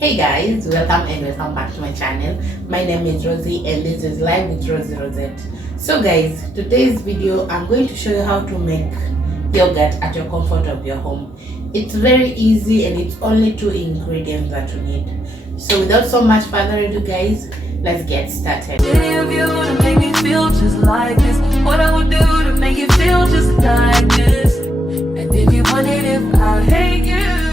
Hey guys, welcome back to my channel. My name is Rosie and this is Live with Rosie Rosette. So guys, today's video I'm going to show you how to make yogurt at your comfort of your home. It's very easy and it's only 2 ingredients that you need. So without so much further ado guys, let's get started. Any of you to make me feel just like this? What I would do to make you feel just like this? And if you want it, if I hate you.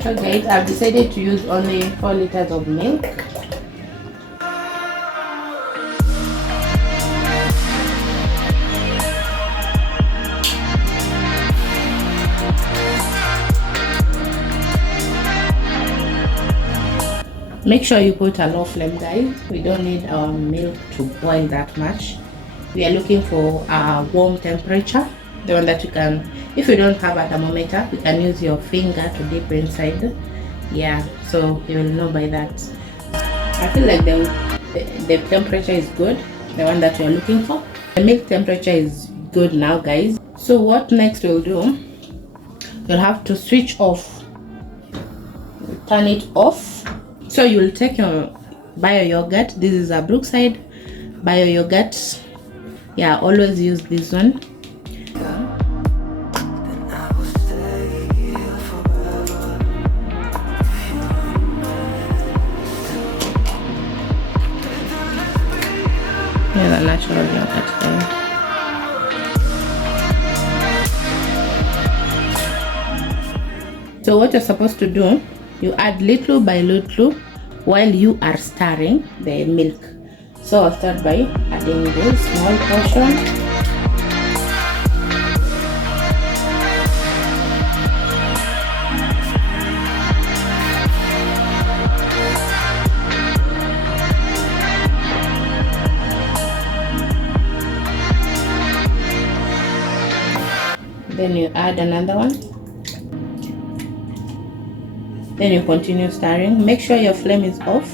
So guys, I've decided to use only 4 liters of milk. Make sure you put a low flame guys. We don't need our milk to boil that much. We are looking for a warm temperature, the one that you can, if you don't have a thermometer, you can use your finger to dip inside. Yeah, so you will know by that. I feel like the temperature is good, the one that you're looking for. The milk temperature is good now guys. So what next we'll do, you'll have to switch off, turn it off. So you'll take your bio yogurt. This is a Brookside bio yogurt. Yeah, always use this one. Yeah, the natural yogurt there. So what you're supposed to do, you add little by little while you are stirring the milk. So I'll start by adding this small portion. Then you add another one. Then you continue stirring. Make sure your flame is off.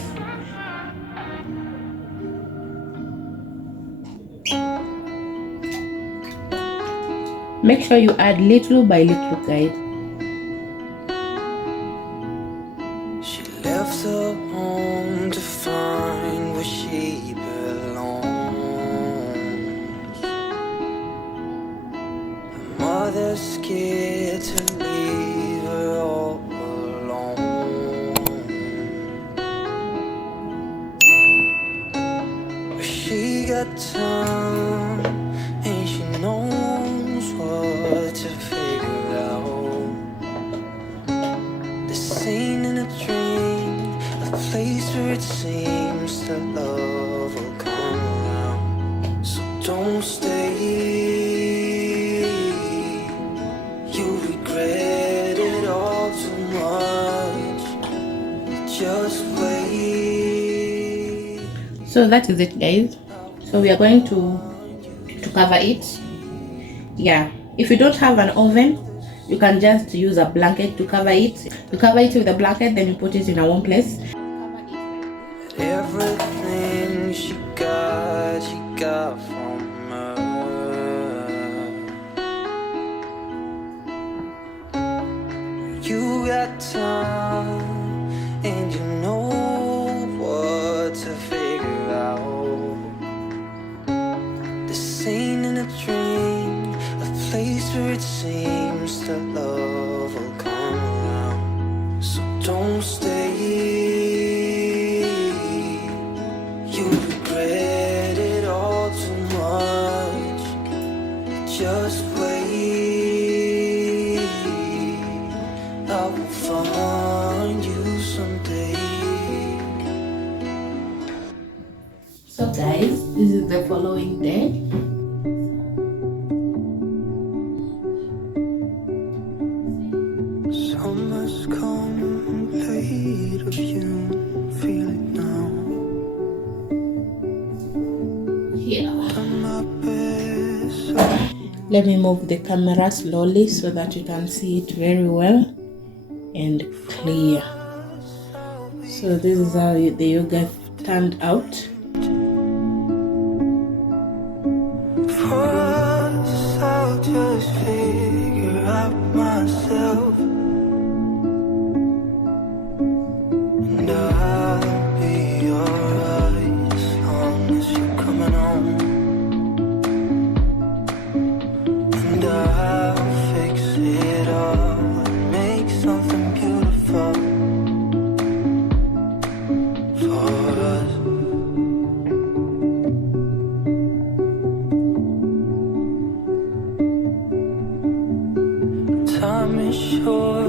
Make sure you add little by little guys. She left her home to find where she belongs. Her mother's scared to leave her all alone. But she got time and she knows what to figure out. This ain't in a dream, a place where it seems that love will come around. So don't stay, you'll regret it all too much. Just wait. So that is it guys. So we are going to cover it. Yeah, if you don't have an oven, you can just use a blanket to cover it. You cover it with a blanket, then you put it in a warm place. Everything she got from her. You got time and you know what to figure out. This ain't in a dream, a place where it seems that love will come around. So don't stay, you regret it all too much. Just wait, I will find you someday. So guys, this is the following day. Summer's come, played of you, feel it now. Yeah. On my bed. Let me move the camera slowly so that you can see it very well and clear. So this is how the yoga turned out. First, I'll just figure out myself, and I'll be alright as long as you're coming home, and I'll fix it all and make something beautiful for us. Time is short.